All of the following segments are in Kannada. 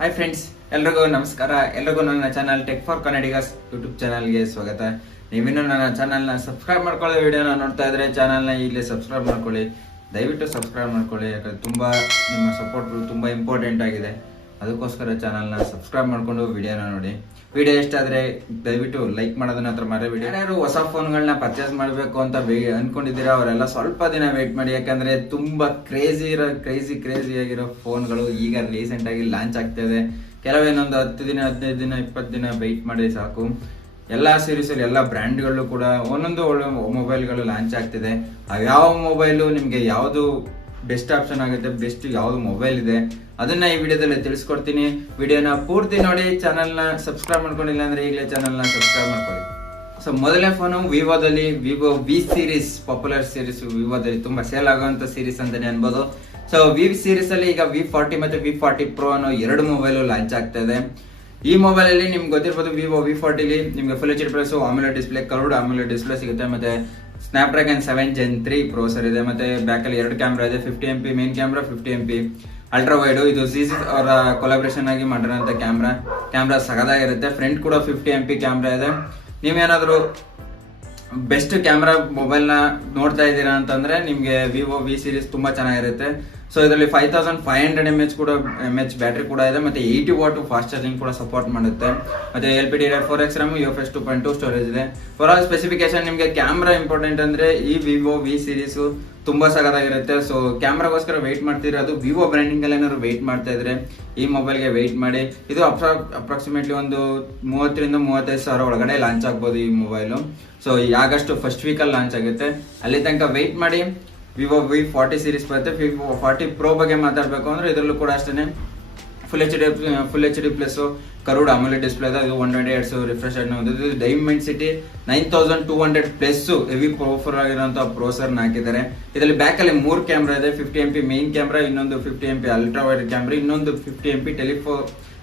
ಹಾಯ್ ಫ್ರೆಂಡ್ಸ್, ಎಲ್ರಿಗೂ ನಮಸ್ಕಾರ. ಎಲ್ರಿಗೂ ನನ್ನ channel tech for Kannadigas YouTube ಚಾನಲ್ಗೆ ಸ್ವಾಗತ. ನೀವಿನ್ನೂ ನನ್ನ ಚಾನಲ್ನ ಸಬ್ಸ್ಕ್ರೈಬ್ ಮಾಡ್ಕೊಳ್ಳೋ ವಿಡಿಯೋನ ನೋಡ್ತಾ ಇದ್ರೆ ಚಾನಲ್ನ ಈಗಲೇ ಸಬ್ಸ್ಕ್ರೈಬ್ ಮಾಡ್ಕೊಳ್ಳಿ. ದಯವಿಟ್ಟು ಸಬ್ಸ್ಕ್ರೈಬ್ ಮಾಡ್ಕೊಳ್ಳಿ, ಯಾಕಂದ್ರೆ ತುಂಬ ನಿಮ್ಮ ಸಪೋರ್ಟ್ ತುಂಬ ಇಂಪಾರ್ಟೆಂಟ್ ಆಗಿದೆ. ಅದಕ್ಕೋಸ್ಕರ ಚಾನಲ್ನ ಸಬ್ಸ್ಕ್ರೈಬ್ ಮಾಡ್ಕೊಂಡು ವಿಡಿಯೋನ ನೋಡಿ. ವಿಡಿಯೋ ಇಷ್ಟ ಆದರೆ ದಯವಿಟ್ಟು ಲೈಕ್ ಮಾಡೋದನ್ನ ಹತ್ರ ಮರೆಯಬೇಡಿ. ಯಾರು ಹೊಸ ಫೋನ್ಗಳನ್ನ ಪರ್ಚೇಸ್ ಮಾಡಬೇಕು ಅಂತ ಅನ್ಕೊಂಡಿದ್ದೀರಾ ಅವರೆಲ್ಲ ಸ್ವಲ್ಪ ದಿನ ವೇಟ್ ಮಾಡಿ, ಯಾಕಂದ್ರೆ ತುಂಬಾ ಕ್ರೇಜಿ ಆಗಿರೋ ಫೋನ್ಗಳು ಈಗ ರೀಸೆಂಟ್ ಆಗಿ ಲಾಂಚ್ ಆಗ್ತಿದೆ. ಕೆಲವೇನೊಂದು 10 ದಿನ 15 ದಿನ 20 ದಿನ ವೆಯ್ಟ್ ಮಾಡಿ ಸಾಕು. ಎಲ್ಲಾ ಸೀರೀಸ್ ಅಲ್ಲಿ ಎಲ್ಲ ಬ್ರ್ಯಾಂಡ್ಗಳು ಕೂಡ ಒಂದೊಂದು ಒಳ್ಳೆ ಮೊಬೈಲ್ಗಳು ಲಾಂಚ್ ಆಗ್ತಿದೆ. ಯಾವ ಮೊಬೈಲು ನಿಮ್ಗೆ ಯಾವ್ದು ಬೆಸ್ಟ್ ಆಪ್ಷನ್ ಆಗುತ್ತೆ, ಬೆಸ್ಟ್ ಯಾವ್ದು ಮೊಬೈಲ್ ಇದೆ ಅದನ್ನ ಈ ವಿಡಿಯೋದಲ್ಲಿ ತಿಳಿಸ್ಕೊಡ್ತೀನಿ. ವಿಡಿಯೋನ ಪೂರ್ತಿ ನೋಡಿ. ಚಾನಲ್ನ ಸಬ್ಸ್ಕ್ರೈಬ್ ಮಾಡ್ಕೊಂಡಿಲ್ಲ ಅಂದ್ರೆ ಈಗಲೇ ಚಾನಲ್ನ ಸಬ್ಸ್ಕ್ರೈಬ್ ಮಾಡ್ಕೊಳ್ಳಿ. ಸೊ ಮೊದಲನೇ ಫೋನು ವಿವೋದಲ್ಲಿ Vivo V series, popular series. ವಿವೋದಲ್ಲಿ ತುಂಬಾ ಸೇಲ್ ಆಗುವಂತ ಸೀರೀಸ್ ಅಂತಾನೆ ಅನ್ಬೋದು. ಸೊ ವಿ ಸೀರೀಸ್ ಅಲ್ಲಿ ಈಗ V40 ಮತ್ತೆ V40 Pro ಅನ್ನೋ ಎರಡು ಮೊಬೈಲ್ ಲಾಂಚ್ ಆಗ್ತಾ ಇದೆ. ಈ ಮೊಬೈಲ್ ಅಲ್ಲಿ ನಿಮ್ಗೆ ಗೊತ್ತಿರ್ಬೋದು, ವಿವೋ V40 ನಿಮ್ಗೆ full HD plus AMOLED display, curved AMOLED display ಸಿಗುತ್ತೆ. ಮತ್ತೆ ಸ್ನ್ಯಾಪ್ಡ್ರ್ಯಾಗನ್ 7 Gen 3 ಪ್ರೊಸೆಸರ್ ಇದೆ. ಮತ್ತೆ ಬ್ಯಾಕ್ ಅಲ್ಲಿ ಎರಡು ಕ್ಯಾಮ್ರಾ ಇದೆ, 50MP main camera, 50MP ultra wide. ಇದು ZZ ಅವರ ಕೊಲಾಬ್ರೇಷನ್ ಆಗಿ ಮಾಡಿರೋಂಥ ಕ್ಯಾಮ್ರಾ ಸಗದಾಗಿರುತ್ತೆ. ಫ್ರಂಟ್ ಕೂಡ 50MP ಕ್ಯಾಮ್ರಾ ಇದೆ. ನೀವೇನಾದ್ರೂ ಬೆಸ್ಟ್ ಕ್ಯಾಮ್ರಾ ಮೊಬೈಲ್ ನ ನೋಡ್ತಾ ಇದ್ದೀರಾ ಅಂತಂದ್ರೆ ನಿಮ್ಗೆ ವಿವೋ ವಿ ಸೀರೀಸ್ ತುಂಬಾ ಚೆನ್ನಾಗಿರುತ್ತೆ. ಸೊ ಇದರಲ್ಲಿ 5500 mAh ಬ್ಯಾಟ್ರಿ ಕೂಡ ಇದೆ. ಮತ್ತೆ 80 ವಾಟ್ ಫಾಸ್ಟ್ ಚಾರ್ಜಿಂಗ್ ಕೂಡ ಸಪೋರ್ಟ್ ಮಾಡುತ್ತೆ. ಮತ್ತೆ LPDDR4X RAM, UFS 2.2 ಸ್ಟೋರೇಜ್ ಇದೆ. ಫಾರ್ ಆಲ್ ಸ್ಪೆಸಿಫಿಕೇಶನ್ ನಿಮ್ಗೆ ಕ್ಯಾಮ್ರಾ ಇಂಪಾರ್ಟೆಂಟ್ ಅಂದ್ರೆ ಈ ವಿವೋ ವಿ ಸೀರೀಸ್ ತುಂಬಾ ಸಗದಾಗಿರುತ್ತೆ. ಸೊ ಕ್ಯಾಮ್ರಾಗೋಸ್ಕರ ವೆಯ್ಟ್ ಮಾಡ್ತಿರೋದು ವಿವೋ ಬ್ರ್ಯಾಂಡಿಂಗ್ ಅಲ್ಲಿ ಏನಾದ್ರು ವೆಯ್ಟ್ ಮಾಡ್ತಾ ಇದ್ರೆ ಈ ಮೊಬೈಲ್ಗೆ ವೆಯ್ಟ್ ಮಾಡಿ. ಇದು ಅಪ್ರಾಕ್ಸಿಮೇಟ್ಲಿ ಒಂದು 30 ರಿಂದ 35 ಸಾವಿರ ಒಳಗಡೆ ಲಾಂಚ್ ಆಗ್ಬೋದು ಈ ಮೊಬೈಲು. ಸೊ ಆಗಸ್ಟ್ ಫಸ್ಟ್ ವೀಕಲ್ಲಿ ಲಾಂಚ್ ಆಗುತ್ತೆ. ಅಲ್ಲಿ ತನಕ ವೆಯ್ಟ್ ಮಾಡಿ. ವಿವೋ V40 ಸೀರೀಸ್ ಬರುತ್ತೆ. V40 Pro ಬಗ್ಗೆ ಮಾತಾಡಬೇಕು ಅಂದ್ರೆ ಇದರಲ್ಲೂ ಕೂಡ ಅಷ್ಟೇ full HD plus curved AMOLED display ಇದೆ. ಇದು 120 Hz ರಿಫ್ರೆಶ್ ರೇಟ್ ಹೊಂದಿದೆ. ಡೈಮೆನ್ಸಿಟಿ 9200 ಪ್ಲಸ್ ಹೆವಿ ಪವರ್ಫುಲ್ ಆಗಿರುವಂತಹ ಪ್ರೊಸೆಸರ್ ಹಾಕಿದ್ದಾರೆ. ಇದರಲ್ಲಿ ಬ್ಯಾಕ್ ಅಲ್ಲಿ 3 ಕ್ಯಾಮ್ರಾ ಇದೆ. 50MP ಮೇನ್ ಕ್ಯಾಮ್ರಾ, ಇನ್ನೊಂದು 50MP ಅಲ್ಟ್ರಾ ವೈಡ್ ಕ್ಯಾಮ್ರಾ, ಇನ್ನೊಂದು 50MP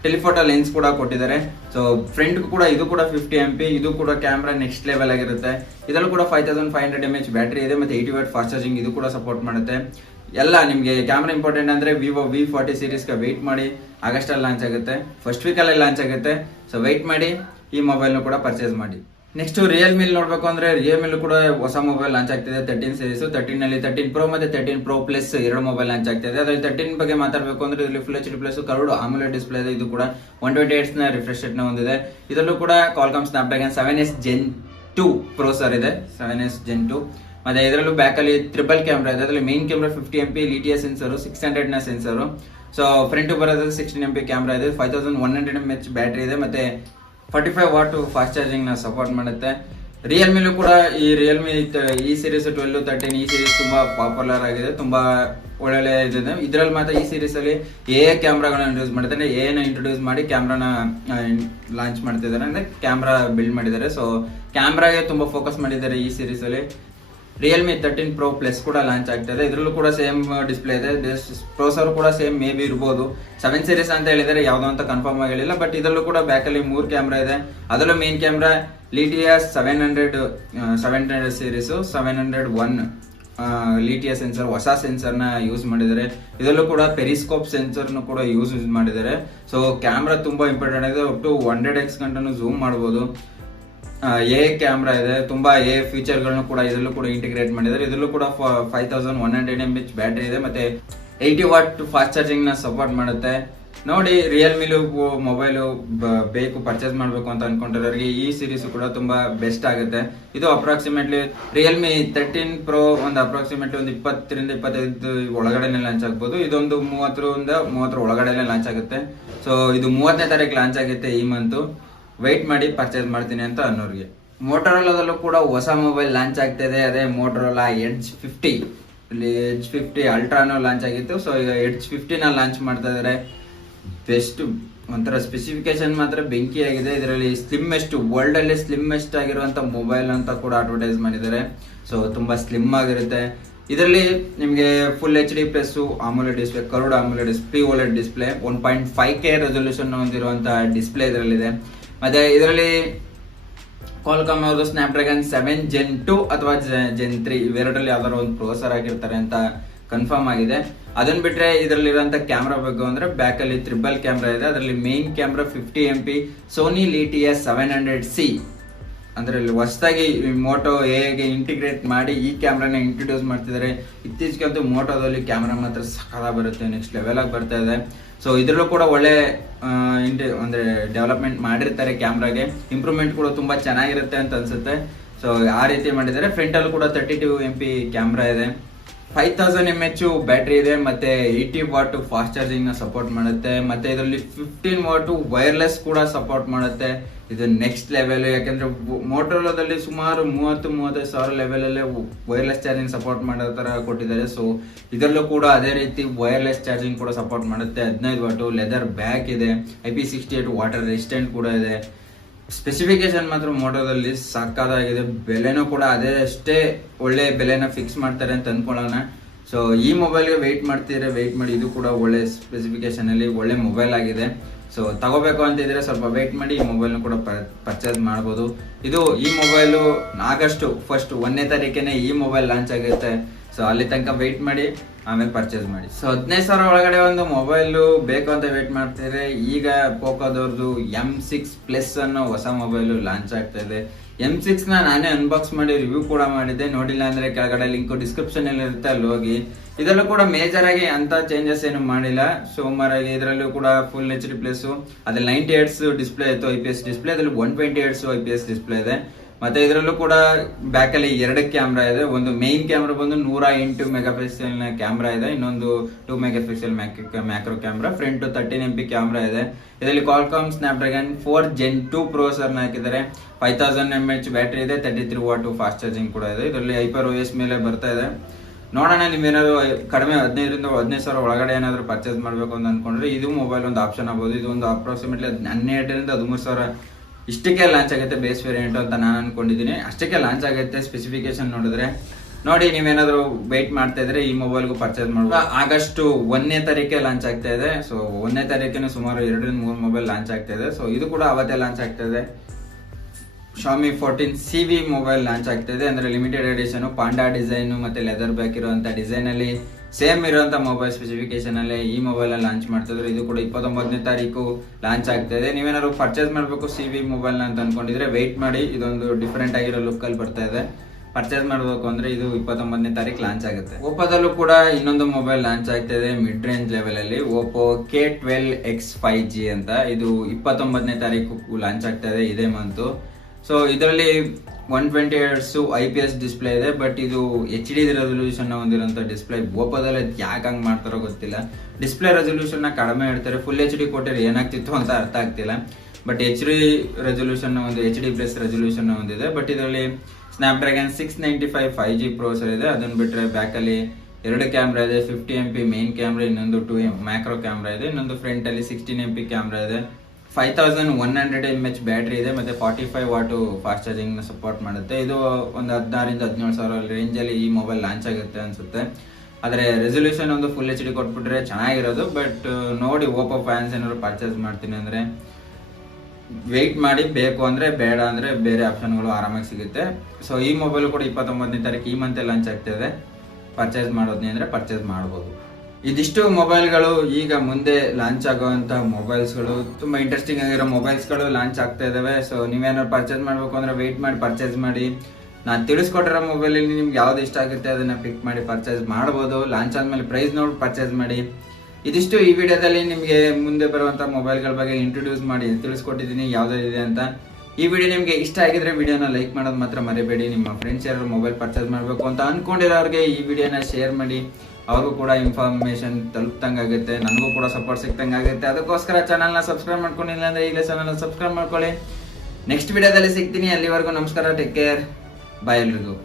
ಟೆಲಿಫೋಟೋ ಲೆನ್ಸ್ ಕೂಡ ಕೊಟ್ಟಿದ್ದಾರೆ. ಸೊ ಫ್ರಂಟ್ ಕೂಡ ಇದು ಕೂಡ 50MP, ಇದು ಕೂಡ ಕ್ಯಾಮ್ರಾ ನೆಕ್ಸ್ಟ್ ಲೆವೆಲ್ ಆಗಿರುತ್ತೆ. ಇದರಲ್ಲೂ ಕೂಡ 5500 mAh ಬ್ಯಾಟ್ರಿ ಇದೆ. ಮತ್ತೆ 80 ವಾಟ್ ಫಾಸ್ಟ್ ಚಾರ್ಜಿಂಗ್ ಇದು ಕೂಡ ಸಪೋರ್ಟ್ ಮಾಡುತ್ತೆ. ಎಲ್ಲ ನಿಮ್ಗೆ ಕ್ಯಾಮ್ರಾ ಇಂಪಾರ್ಟೆಂಟ್ ಅಂದ್ರೆ ವಿವೋ V40 ಸೀರೀಸ್ಗೆ ವೆಯ್ಟ್ ಮಾಡಿ. ಆಗಸ್ಟ್ ಅಲ್ಲಿ ಲಾಂಚ್ ಆಗುತ್ತೆ, ಫಸ್ಟ್ ವೀಕ್ ಅಲ್ಲಿ ಲಾಂಚ್ ಆಗುತ್ತೆ. ಸೊ ವೆಯ್ಟ್ ಮಾಡಿ, ಈ ಮೊಬೈಲ್ ಕೂಡ ಪರ್ಚೇಸ್ ಮಾಡಿ. ನೆಕ್ಸ್ಟ್ ರಿಯಲ್ಮಿ ನೋಡ್ಬೇಕು ಅಂದ್ರೆ ರಿಯಲ್ಮಿ ಕೂಡ ಹೊಸ ಮೊಬೈಲ್ ಲಾಂಚ್ ಆಗ್ತಿದೆ. 13 ಸೀರೀಸ್, 13 ನಲ್ಲಿ 13 Pro ಮತ್ತೆ 13 Pro Plus ಎರಡು ಮೊಬೈಲ್ ಲಾಂಚ್ ಆಗ್ತಿದೆ. ಅದ್ರಲ್ಲಿ 13 ಬಗ್ಗೆ ಮಾತಾಡಬೇಕು ಅಂದ್ರೆ ಇದರಲ್ಲಿ full HD plus curved AMOLED display ಇದೆ. ಇದು ಕೂಡ 120 Hz ರಿಫ್ರೆಶ್ ರೇಟ್ ಹೊಂದಿದೆ. ಇದರಲ್ಲೂ ಕೂಡ Qualcomm Snapdragon 7S Gen 2 processor ಇದೆ, 7S Gen 2. ಮತ್ತೆ ಇದರಲ್ಲೂ ಬ್ಯಾಕ್ ಅಲ್ಲಿ ಟ್ರಿಪಲ್ ಕ್ಯಾಮ್ರಾ ಇದೆ. ಅದರಲ್ಲಿ main camera 50MP LTS sensor, 600 ನ ಸೆನ್ಸರ್. ಸೊ ಫ್ರಂಟ್ ಬರೋದ್ರಲ್ಲಿ 16MP ಕ್ಯಾಮ್ರಾ ಇದೆ. 5100 mAh ಬ್ಯಾಟ್ರಿ ಇದೆ. ಮತ್ತೆ 45 ವಾಟ್ ಫಾಸ್ಟ್ ಚಾರ್ಜಿಂಗ್ ನ ಸಪೋರ್ಟ್ ಮಾಡುತ್ತೆ. ರಿಯಲ್ಮಿಲೂ ಕೂಡ ಈ ರಿಯಲ್ಮಿ ಈ ಸೀರೀಸ್ 12, 13 ಈ ಸೀರೀಸ್ ತುಂಬಾ ಪಾಪ್ಯುಲರ್ ಆಗಿದೆ, ತುಂಬಾ ಒಳ್ಳೆ ಇದೆ. ಇದರಲ್ಲಿ ಮಾತ್ರ ಈ ಸೀರೀಸ್ ಅಲ್ಲಿ ಕ್ಯಾಮ್ರಾಗಳನ್ನ ಇಂಟ್ರೊಡ್ಯೂಸ್ ಮಾಡ್ತಾರೆ. ಇಂಟ್ರೊಡ್ಯೂಸ್ ಮಾಡಿ ಕ್ಯಾಮ್ರಾನ ಲಾಂಚ್ ಮಾಡ್ತಿದ್ದಾರೆ, ಅಂದ್ರೆ ಕ್ಯಾಮ್ರಾ ಬಿಲ್ಡ್ ಮಾಡಿದ್ದಾರೆ. ಸೊ ಕ್ಯಾಮ್ರಾಗೆ ತುಂಬಾ ಫೋಕಸ್ ಮಾಡಿದ್ದಾರೆ ಈ ಸೀರೀಸ್ ಅಲ್ಲಿ. ರಿಯಲ್ಮಿ 13 Pro Plus ಕೂಡ ಲಾಂಚ್ ಆಗ್ತದೆ. ಇದರಲ್ಲೂ ಕೂಡ ಸೇಮ್ ಡಿಸ್ಪ್ಲೇ ಇದೆ. ಪ್ರೊಸೆಸರ್ ಕೂಡ ಸೇಮ್ ಮೇ ಬಿ ಇರ್ಬೋದು. 7 ಸೀರೀಸ್ ಅಂತ ಹೇಳಿದರೆ ಯಾವ್ದು ಅಂತ ಕನ್ಫರ್ಮ್ ಆಗಿಲ್ಲ. ಬಟ್ ಇದರಲ್ಲೂ ಕೂಡ ಬ್ಯಾಕ್ ಅಲ್ಲಿ 3 ಕ್ಯಾಮ್ರಾ ಇದೆ. ಅದರಲ್ಲೂ main camera LTS 700 series 701 LTS sensor, ಹೊಸ ಸೆನ್ಸರ್ ನ ಯೂಸ್ ಮಾಡಿದ್ದಾರೆ. ಇದರಲ್ಲೂ ಕೂಡ ಪೆರಿಸ್ಕೋಪ್ ಸೆನ್ಸರ್ ಕೂಡ ಯೂಸ್ ಮಾಡಿದ್ದಾರೆ. ಸೊ ಕ್ಯಾಮ್ರಾ ತುಂಬಾ ಇಂಪಾರ್ಟೆಂಟ್ ಇದೆ. ಅಪ್ ಟು 100x ಗಂಟನು ಝೂಮ್ ಮಾಡಬಹುದು. ಕ್ಯಾಮ್ರಾ ಇದೆ. ತುಂಬಾ ಫೀಚರ್ ಗಳನ್ನು ಕೂಡ ಇದರಲ್ಲೂ ಕೂಡ ಇಂಟಿಗ್ರೇಟ್ ಮಾಡಿದ್ದಾರೆ. ಇದರಲ್ಲೂ ಕೂಡ 5100 mAh ಬ್ಯಾಟ್ರಿ ಇದೆ. ಮತ್ತೆ 80 ವಾಟ್ ಫಾಸ್ಟ್ ಚಾರ್ಜಿಂಗ್ ನ ಸಪೋರ್ಟ್ ಮಾಡುತ್ತೆ. ನೋಡಿ, ರಿಯಲ್ಮಿಲು ಮೊಬೈಲ್ ಬೇಕು ಪರ್ಚೇಸ್ ಮಾಡಬೇಕು ಅಂತ ಅನ್ಕೊಂಡಿರೋರಿಗೆ ಈ ಸೀರೀಸ್ ಕೂಡ ತುಂಬಾ ಬೆಸ್ಟ್ ಆಗುತ್ತೆ. ಇದು ಅಪ್ರಾಕ್ಸಿಮೇಟ್ಲಿ ರಿಯಲ್ಮಿ 13 Pro ಒಂದು ಅಪ್ರಾಕ್ಸಿಮೇಟ್ಲಿ ಒಂದು 20 ರಿಂದ 25 ಒಳಗಡೆನೆ ಲಾಂಚ್ ಆಗ್ಬೋದು. ಇದೊಂದು 30 ರಿಂದ 30 ಒಳಗಡೆನೆ ಲಾಂಚ್ ಆಗುತ್ತೆ. ಸೊ ಇದು 30ನೇ ತಾರೀಕು ಲಾಂಚ್ ಆಗುತ್ತೆ ಈ ಮಂತ್. ವೆಯ್ಟ್ ಮಾಡಿ ಪರ್ಚೇಸ್ ಮಾಡ್ತೀನಿ ಅಂತ ಅನ್ನೋರಿಗೆ. ಮೋಟರೋಲಾದಲ್ಲೂ ಕೂಡ ಹೊಸ ಮೊಬೈಲ್ ಲಾಂಚ್ ಆಗ್ತಿದೆ. ಅದೇ ಮೋಟರೋಲಾ Edge 50. ಇಲ್ಲಿ Edge 50 ಅಲ್ಟ್ರಾನು ಲಾಂಚ್ ಆಗಿತ್ತು. ಸೊ ಈಗ Edge 50 ನ ಲಾಂಚ್ ಮಾಡ್ತಾ ಇದಾರೆ. ಬೆಸ್ಟ್ ಒಂಥರ ಸ್ಪೆಸಿಫಿಕೇಶನ್ ಮಾತ್ರ ಬೆಂಕಿ ಆಗಿದೆ. ಇದರಲ್ಲಿ ಸ್ಲಿಮ್ಮೆಸ್ಟ್, ವರ್ಲ್ಡ್ ಅಲ್ಲಿ ಸ್ಲಿಮ್ಮೆಸ್ಟ್ ಆಗಿರುವಂತ ಮೊಬೈಲ್ ಅಂತ ಕೂಡ ಅಡ್ವರ್ಟೈಸ್ ಮಾಡಿದ್ದಾರೆ. ಸೊ ತುಂಬಾ ಸ್ಲಿಮ್ ಆಗಿರುತ್ತೆ. ಇದರಲ್ಲಿ ನಿಮಗೆ full HD plus AMOLED display, curved AMOLED display, OLED display, 1.5K resolution ಹೊಂದಿರುವಂತಹ ಡಿಸ್ಪ್ಲೇ ಇದರಲ್ಲಿದೆ. ಮತ್ತೆ ಇದರಲ್ಲಿ Qualcomm ಅವರು Snapdragon 7 Gen 2 ಅಥವಾ Gen 3 ಇವೆರಡರಲ್ಲಿ ಯಾವ್ದಾದ್ರು ಒಂದು ಪ್ರೊಸೆಸರ್ ಆಗಿರ್ತಾರೆ ಅಂತ ಕನ್ಫರ್ಮ್ ಆಗಿದೆ. ಅದನ್ನ ಬಿಟ್ರೆ ಇದರಲ್ಲಿರುವಂತ ಕ್ಯಾಮ್ರಾ ಬಗ್ಗೆ ಅಂದ್ರೆ ಬ್ಯಾಕ್ ಅಲ್ಲಿ ಟ್ರಿಬಲ್ ಕ್ಯಾಮ್ರಾ ಇದೆ. ಅದರಲ್ಲಿ main camera 50 MP Sony LYT 700C. ಅಂದ್ರೆ ಹೊಸದಾಗಿ ಮೋಟೋ ಹೇಗೆ ಇಂಟಿಗ್ರೇಟ್ ಮಾಡಿ ಈ ಕ್ಯಾಮ್ರಾನ ಇಂಟ್ರೊಡ್ಯೂಸ್ ಮಾಡ್ತಿದ್ದಾರೆ. ಇತ್ತೀಚೆಗಂತೂ ಮೋಟೋದಲ್ಲಿ ಕ್ಯಾಮ್ರಾ ಮಾತ್ರ ಸಕಲ ಬರುತ್ತೆ, ನೆಕ್ಸ್ಟ್ ಲೆವೆಲ್ ಆಗಿ ಬರ್ತಾ ಇದೆ. ಸೊ ಇದ್ರಲ್ಲೂ ಕೂಡ ಒಳ್ಳೆ ಅಂದ್ರೆ ಡೆವಲಪ್ಮೆಂಟ್ ಮಾಡಿರ್ತಾರೆ, ಕ್ಯಾಮ್ರಾಗೆ ಇಂಪ್ರೂವ್ಮೆಂಟ್ ಕೂಡ ತುಂಬಾ ಚೆನ್ನಾಗಿರುತ್ತೆ ಅಂತ ಅನ್ಸುತ್ತೆ. ಸೊ ಆ ರೀತಿ ಮಾಡಿದ್ದಾರೆ. ಫ್ರಂಟ್ ಅಲ್ಲೂ ಕೂಡ 32 MP ಕ್ಯಾಮ್ರಾ ಇದೆ, 5000 mAh ಬ್ಯಾಟ್ರಿ ಇದೆ, ಮತ್ತೆ 80 ವಾಟ್ ಫಾಸ್ಟ್ ಚಾರ್ಜಿಂಗ್ ನ ಸಪೋರ್ಟ್ ಮಾಡುತ್ತೆ. ಮತ್ತೆ ಇದರಲ್ಲಿ 15 ವಾಟ್ ವೈರ್ಲೆಸ್ ಕೂಡ ಸಪೋರ್ಟ್ ಮಾಡುತ್ತೆ. ಇದು ನೆಕ್ಸ್ಟ್ ಲೆವೆಲ್, ಯಾಕಂದ್ರೆ ಮೋಟೋರೋಲಾದಲ್ಲಿ ಸುಮಾರು 30-35 ಸಾವಿರ ಲೆವೆಲ್ ಅಲ್ಲೇ ವೈರ್ಲೆಸ್ ಚಾರ್ಜಿಂಗ್ ಸಪೋರ್ಟ್ ಮಾಡೋ ತರ ಕೊಟ್ಟಿದ್ದಾರೆ. ಸೊ ಇದರಲ್ಲೂ ಕೂಡ ಅದೇ ರೀತಿ ವೈರ್ಲೆಸ್ ಚಾರ್ಜಿಂಗ್ ಕೂಡ ಸಪೋರ್ಟ್ ಮಾಡುತ್ತೆ. 15 ವಾಟ್ ಲೆದರ್ ಬ್ಯಾಕ್ ಇದೆ, IP68 ವಾಟರ್ ರೆಸಿಸ್ಟೆಂಟ್ ಕೂಡ ಇದೆ. ಸ್ಪೆಸಿಫಿಕೇಶನ್ ಮಾತ್ರ ಮೋಟೋದಲ್ಲಿ ಸಾಕಾಗಿದೆ. ಬೆಲೆನೂ ಕೂಡ ಅದೇ ಅಷ್ಟೇ ಒಳ್ಳೆ ಬೆಲೆನ ಫಿಕ್ಸ್ ಮಾಡ್ತಾರೆ ಅಂತ ಅನ್ಕೊಳ್ಳೋಣ. ಸೊ ಈ ಮೊಬೈಲ್ಗೆ ವೆಯ್ಟ್ ಮಾಡಿ. ಇದು ಕೂಡ ಒಳ್ಳೆ ಸ್ಪೆಸಿಫಿಕೇಶನ್ ಅಲ್ಲಿ ಒಳ್ಳೆ ಮೊಬೈಲ್ ಆಗಿದೆ. ಸೊ ತಗೋಬೇಕು ಅಂತ ಇದ್ರೆ ಸ್ವಲ್ಪ ವೆಯ್ಟ್ ಮಾಡಿ, ಈ ಮೊಬೈಲ್ ಕೂಡ ಪರ್ಚೇಸ್ ಮಾಡಬಹುದು. ಈ ಮೊಬೈಲು ಆಗಸ್ಟ್ 1ನೇ ತಾರೀಕೇನೆ ಈ ಮೊಬೈಲ್ ಲಾಂಚ್ ಆಗುತ್ತೆ. ಸೊ ಅಲ್ಲಿ ತನಕ ವೆಯ್ಟ್ ಮಾಡಿ, ಆಮೇಲೆ ಪರ್ಚೇಸ್ ಮಾಡಿ. ಸೊ 15,000 ಒಳಗಡೆ ಒಂದು ಮೊಬೈಲ್ ಬೇಕು ಅಂತ ವೇಟ್ ಮಾಡ್ತಿದ್ರೆ, ಈಗ ಪೋಕೋದವ್ರದ್ದು M6 ಅನ್ನೋ ಹೊಸ ಮೊಬೈಲ್ ಲಾಂಚ್ ಆಗ್ತಾ ಇದೆ. M6 ನಾನೇ ಅನ್ಬಾಕ್ಸ್ ಮಾಡಿ ರಿವ್ಯೂ ಕೂಡ ಮಾಡಿದ್ದೆ. ನೋಡಿಲ್ಲ ಅಂದ್ರೆ ಕೆಳಗಡೆ ಲಿಂಕ್ ಡಿಸ್ಕ್ರಿಪ್ಷನ್ ಅಲ್ಲಿ ಇರುತ್ತೆ, ಅಲ್ಲಿ ಹೋಗಿ. ಇದರಲ್ಲೂ ಕೂಡ ಮೇಜರ್ ಆಗಿ ಅಂತ ಚೇಂಜಸ್ ಏನು ಮಾಡಿಲ್ಲ. ಸುಮಾರಾಗಿ ಇದರಲ್ಲೂ ಕೂಡ ಫುಲ್ HD+, ಅದ್ರಲ್ಲಿ 90 Hz ಡಿಸ್ಪ್ಲೇ ಇತ್ತು, IPS ಡಿಸ್ಪ್ಲೇ. ಅದ್ರಲ್ಲಿ 120 Hz IPS ಡಿಸ್ಪ್ಲೇ ಇದೆ. ಮತ್ತೆ ಇದರಲ್ಲೂ ಕೂಡ ಬ್ಯಾಕ್ ಅಲ್ಲಿ 2 ಕ್ಯಾಮ್ರಾ ಇದೆ. ಒಂದು ಮೇನ್ ಕ್ಯಾಮ್ರಾ ಬಂದು 108 ಮೆಗಾಪಿಕ್ಸೆಲ್ ನ ಕ್ಯಾಮ್ರಾ ಇದೆ, ಇನ್ನೊಂದು 2 megapixel macro camera. Front 13 MP camera ಇದೆ. ಇದರಲ್ಲಿ Qualcomm Snapdragon 4 Gen 2 ಪ್ರೊಸೆಸರ್ ನ ಹಾಕಿದ್ದಾರೆ. 5000 mAh ಬ್ಯಾಟರಿ ಇದೆ, 33 ವಾಟ್ ಫಾಸ್ಟ್ ಚಾರ್ಜಿಂಗ್ ಕೂಡ ಇದೆ. ಇದರಲ್ಲಿ HyperOS ಮೇಲೆ ಬರ್ತಾ ಇದೆ. ನೋಡೋಣ, ನೀವೇನಾದ್ರು ಕಡಿಮೆ 15,000 ಒಳಗಡೆ ಏನಾದ್ರು ಪರ್ಚೇಸ್ ಮಾಡ್ಬೇಕು ಅಂತ ಅನ್ಕೊಂಡ್ರೆ ಇದು ಮೊಬೈಲ್ ಒಂದು ಆಪ್ಷನ್ ಆಗ್ಬೋದು. ಇದು ಒಂದು ಅಪ್ರಾಕ್ಸಿಮೇಟ್ಲಿ 12,000-13,000 ಇಷ್ಟಕ್ಕೆ ಲಾಂಚ್ ಆಗುತ್ತೆ. ಬೇಸ್ ವೇರಿಯಂಟ್ ಅಂತ ನಾನು ಅನ್ಕೊಂಡಿದ್ದೀನಿ, ಅಷ್ಟಕ್ಕೆ ಲಾಂಚ್ ಆಗುತ್ತೆ. ಸ್ಪೆಸಿಫಿಕೇಶನ್ ನೋಡಿದ್ರೆ ನೋಡಿ, ನೀವೇನಾದ್ರು ವೆಯ್ಟ್ ಮಾಡ್ತಾ ಇದ್ರೆ ಈ ಮೊಬೈಲ್ಗೂ ಪರ್ಚೇಸ್ ಮಾಡ್ಬೋದು. ಆಗಸ್ಟ್ 1ನೇ ತಾರೀಕೆ ಲಾಂಚ್ ಆಗ್ತಾ ಇದೆ. ಸೊ 1ನೇ ತಾರೀಕಿನ ಸುಮಾರು 2-3 ಮೊಬೈಲ್ ಲಾಂಚ್ ಆಗ್ತಾ ಇದೆ. ಸೊ ಇದು ಕೂಡ ಅವತ್ತೇ ಲಾಂಚ್ ಆಗ್ತಾ ಇದೆ. Xiaomi 14CV ಮೊಬೈಲ್ ಲಾಂಚ್ ಆಗ್ತಾ ಇದೆ. ಅಂದ್ರೆ ಲಿಮಿಟೆಡ್ ಎಡಿಷನ್, ಪಾಂಡಾ ಡಿಸೈನ್ ಮತ್ತೆ ಲೆದರ್ ಬ್ಯಾಕ್ ಇರುವಂತ ಡಿಸೈನ್ ಅಲ್ಲಿ ಸೇಮ್ ಇರುವಂತ ಮೊಬೈಲ್ ಸ್ಪೆಸಿಫಿಕೇಶನ್ ಅಲ್ಲಿ ಈ ಮೊಬೈಲ್ ಲಾಂಚ್ ಮಾಡ್ತಿದ್ರು. ಇದು ಕೂಡ 29ನೇ ತಾರೀಕು ಲಾಂಚ್ ಆಗ್ತಾ ಇದೆ. ನೀವೇನಾದ್ರು ಪರ್ಚೇಸ್ ಮಾಡಬೇಕು CV ಮೊಬೈಲ್ ಅಂತ ಅನ್ಕೊಂಡಿದ್ರೆ ವೆಯ್ಟ್ ಮಾಡಿ, ಇದೊಂದು ಡಿಫರೆಂಟ್ ಆಗಿರೋ ಲುಕ್ ಅಲ್ಲಿ ಬರ್ತಾ ಇದೆ. ಪರ್ಚೇಸ್ ಮಾಡಬೇಕು ಅಂದ್ರೆ ಇದು 29ನೇ ತಾರೀಕು ಲಾಂಚ್ ಆಗುತ್ತೆ. ಓಪೋದಲ್ಲೂ ಕೂಡ ಇನ್ನೊಂದು ಮೊಬೈಲ್ ಲಾಂಚ್ ಆಗ್ತಾ ಇದೆ ಮಿಡ್ ರೇಂಜ್ ಲೆವೆಲ್ ಅಲ್ಲಿ, Oppo K12X 5G ಅಂತ. ಇದು 29ನೇ ತಾರೀಕು ಲಾಂಚ್ ಆಗ್ತಾ ಇದೆ ಇದೇ ಮಂತ್. ಸೊ ಇದರಲ್ಲಿ 120 Hz IPS ಡಿಸ್ಪ್ಲೇ ಇದೆ, ಬಟ್ ಇದು HD ರೆಸಲ್ಯೂಷನ್ ಹೊಂದಿರುವಂತ ಡಿಸ್ಪ್ಲೇ. ಓಪೋದಲ್ಲಿ ಯಾಕೆ ಹಂಗ್ ಮಾಡ್ತಾರೋ ಗೊತ್ತಿಲ್ಲ, ಡಿಸ್ಪ್ಲೇ ರೆಸಲ್ಯೂಷನ್ ನ ಕಡಿಮೆ ಇಡ್ತಾರೆ. ಫುಲ್ HD ಕೊಟ್ಟರೆ ಏನಾಗ್ತಿತ್ತು ಅಂತ ಅರ್ಥ ಆಗ್ತಿಲ್ಲ. ಬಟ್ HD ರೆಸಲ್ಯೂಷನ್ ಒಂದು HD+ ರೆಸಲ್ಯೂಷನ್ ಹೊಂದಿದೆ. ಬಟ್ ಇದರಲ್ಲಿ Snapdragon 695 5G ಪ್ರೊಸೆಸರ್ ಇದೆ. ಅದನ್ನ ಬಿಟ್ರೆ ಬ್ಯಾಕ್ ಅಲ್ಲಿ 2 ಕ್ಯಾಮ್ರಾ ಇದೆ, 50 MP ಮೇನ್ ಕ್ಯಾಮ್ರಾ, ಇನ್ನೊಂದು 2 ಮ್ಯಾಕ್ರೋ ಕ್ಯಾಮ್ರಾ ಇದೆ, ಇನ್ನೊಂದು ಫ್ರಂಟ್ ಅಲ್ಲಿ 16 MP ಕ್ಯಾಮ್ರಾ ಇದೆ. 5100 mAh ಬ್ಯಾಟ್ರಿ ಇದೆ, ಮತ್ತೆ 45 ವಾಟ್ ಫಾಸ್ಟ್ ಚಾರ್ಜಿಂಗ್ ನ ಸಪೋರ್ಟ್ ಮಾಡುತ್ತೆ. ಇದು ಒಂದು 16,000-17,000 ರೇಂಜ್ ಅಲ್ಲಿ ಈ ಮೊಬೈಲ್ ಲಾಂಚ್ ಆಗುತ್ತೆ ಅನ್ಸುತ್ತೆ. ಆದ್ರೆ ರೆಸಲ್ಯೂಷನ್ ಒಂದು ಫುಲ್ HD ಕೊಟ್ಬಿಟ್ರೆ ಚೆನ್ನಾಗಿರೋದು. ಬಟ್ ನೋಡಿ, ಓಪೋ ಫ್ಯಾನ್ಸ್ ಏನಾದ್ರು ಪರ್ಚೇಸ್ ಮಾಡ್ತೀನಿ ಅಂದ್ರೆ ವೆಯ್ಟ್ ಮಾಡಿ, ಬೇಕು ಅಂದ್ರೆ ಬೇಡ ಅಂದ್ರೆ ಬೇರೆ ಆಪ್ಷನ್ಗಳು ಆರಾಮಾಗಿ ಸಿಗುತ್ತೆ. ಸೊ ಈ ಮೊಬೈಲ್ ಕೂಡ 29ನೇ ತಾರೀಕು ಈ ಮಂತ್ ಲಾಂಚ್ ಆಗ್ತಿದೆ. ಪರ್ಚೇಸ್ ಮಾಡೋದ್ನಿ ಅಂದ್ರೆ ಪರ್ಚೇಸ್ ಮಾಡಬಹುದು. ಇದಿಷ್ಟು ಮೊಬೈಲ್ಗಳು ಈಗ ಮುಂದೆ ಲಾಂಚ್ ಆಗುವಂತ ಮೊಬೈಲ್ಸ್ಗಳು, ತುಂಬಾ ಇಂಟ್ರೆಸ್ಟಿಂಗ್ ಆಗಿರೋ ಮೊಬೈಲ್ಸ್ಗಳು ಲಾಂಚ್ ಆಗ್ತಾ ಇದಾವೆ. ಸೊ ನೀವೇನಾದ್ರು ಪರ್ಚೇಸ್ ಮಾಡ್ಬೇಕು ಅಂದ್ರೆ ವೆಯ್ಟ್ ಮಾಡಿ ಪರ್ಚೇಸ್ ಮಾಡಿ. ನಾನು ತಿಳಿಸ್ಕೊಟ್ಟಿರೋ ಮೊಬೈಲ್ ನಿಮ್ಗೆ ಯಾವ್ದು ಇಷ್ಟ ಆಗುತ್ತೆ ಅದನ್ನ ಪಿಕ್ ಮಾಡಿ ಪರ್ಚೇಸ್ ಮಾಡಬಹುದು. ಲಾಂಚ್ ಆದ್ಮೇಲೆ ಪ್ರೈಸ್ ನೋಡಿ ಪರ್ಚೇಸ್ ಮಾಡಿ. ಇದಿಷ್ಟು ಈ ವಿಡಿಯೋದಲ್ಲಿ ನಿಮಗೆ ಮುಂದೆ ಬರುವಂತ ಮೊಬೈಲ್ಗಳ ಬಗ್ಗೆ ಇಂಟ್ರೊಡ್ಯೂಸ್ ಮಾಡಿ ತಿಳಿಸ್ಕೊಟ್ಟಿದ್ದೀನಿ ಯಾವ್ದಿದೆ ಅಂತ. ಈ ವಿಡಿಯೋ ನಿಮ್ಗೆ ಇಷ್ಟ ಆಗಿದ್ರೆ ವಿಡಿಯೋನ ಲೈಕ್ ಮಾಡೋದು ಮಾತ್ರ ಮರಿಬೇಡಿ. ನಿಮ್ಮ ಫ್ರೆಂಡ್ಸ್ ಯಾರು ಮೊಬೈಲ್ ಪರ್ಚೇಸ್ ಮಾಡಬೇಕು ಅಂತ ಅನ್ಕೊಂಡಿರೋರಿಗೆ ಈ ವಿಡಿಯೋನ ಶೇರ್ ಮಾಡಿ. ಅವ್ರಿಗೂ ಕೂಡ ಇನ್ಫಾರ್ಮೇಶನ್ ತಲುಪ್ತಂಗಾಗುತ್ತೆ, ನನಗೂ ಕೂಡ ಸಪೋರ್ಟ್ ಸಿಕ್ತಂಗಾಗುತ್ತೆ. ಅದಕ್ಕೋಸ್ಕರ ಚಾನಲ್ನ ಸಬ್ಸ್ಕ್ರೈಬ್ ಮಾಡ್ಕೊಂಡಿಲ್ಲ ಅಂದ್ರೆ ಈಗಲೇ ಚಾನಲ್ನ ಸಬ್ಸ್ಕ್ರೈಬ್ ಮಾಡ್ಕೊಳ್ಳಿ. ನೆಕ್ಸ್ಟ್ ವಿಡಿಯೋದಲ್ಲಿ ಸಿಗ್ತೀನಿ. ಅಲ್ಲಿವರೆಗೂ ನಮಸ್ಕಾರ, ಟೇಕ್ ಕೇರ್, ಬಾಯ್ ಎಲ್ರಿಗೂ.